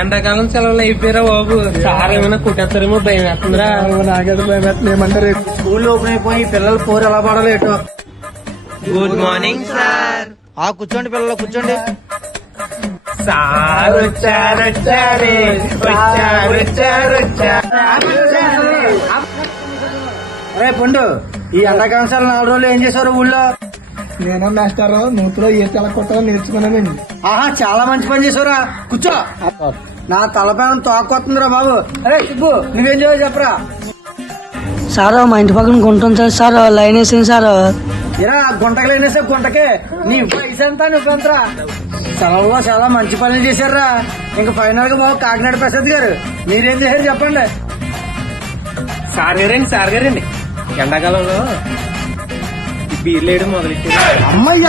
ఎండాకాలం సెలవులు అయిపోయారా బాబు? సార్ ఏమైనా కుట్టేస్తారేమో భయం వేస్తుందిరా. నాకైతే భయం వేస్తుంది. ఏమంటారు? స్కూల్ ఓపెన్ అయిపోయి పిల్లలు పోరు ఎలా పడలేటు. Good morning sir. కూర్చోండి పిల్లలు కూర్చోండి. సార్ వచ్చారొచ్చారే అరే పండు, ఈ ఎండాకాలం 4 రోజులు ఏం చేశారు ఊళ్ళో? నేను మాస్టర్ నూతిలో ఏ తెల కొట్టగా నేర్చుకున్నానండి. ఆహా, చాలా మంచి పని చేసావురా. కూర్చో. నా తలపైన తోకొస్తుందిరా బాబు. అరే సుబ్బు, నువ్వేం చేయవు చెప్పరా. సార్ మా ఇంటి పక్కన గుంట ఉంటుంది సార్, లైన్ వేసింది సార్. ఇరా గుంటకి లేనేసే గుంటకే. నీ వయసు ఎంత నువ్వెంతరా? సెలవులో చాలా మంచి పనులు చేశారా. ఇంకా ఫైనల్ గా బాబు కాకినాడ ప్రసాద్ గారు మీరేం చేశారు చెప్పండి. సార్ గారండి ఎండాకాలంలో బీర్లు వేయడం మొదలెట్టారు. అమ్మాయి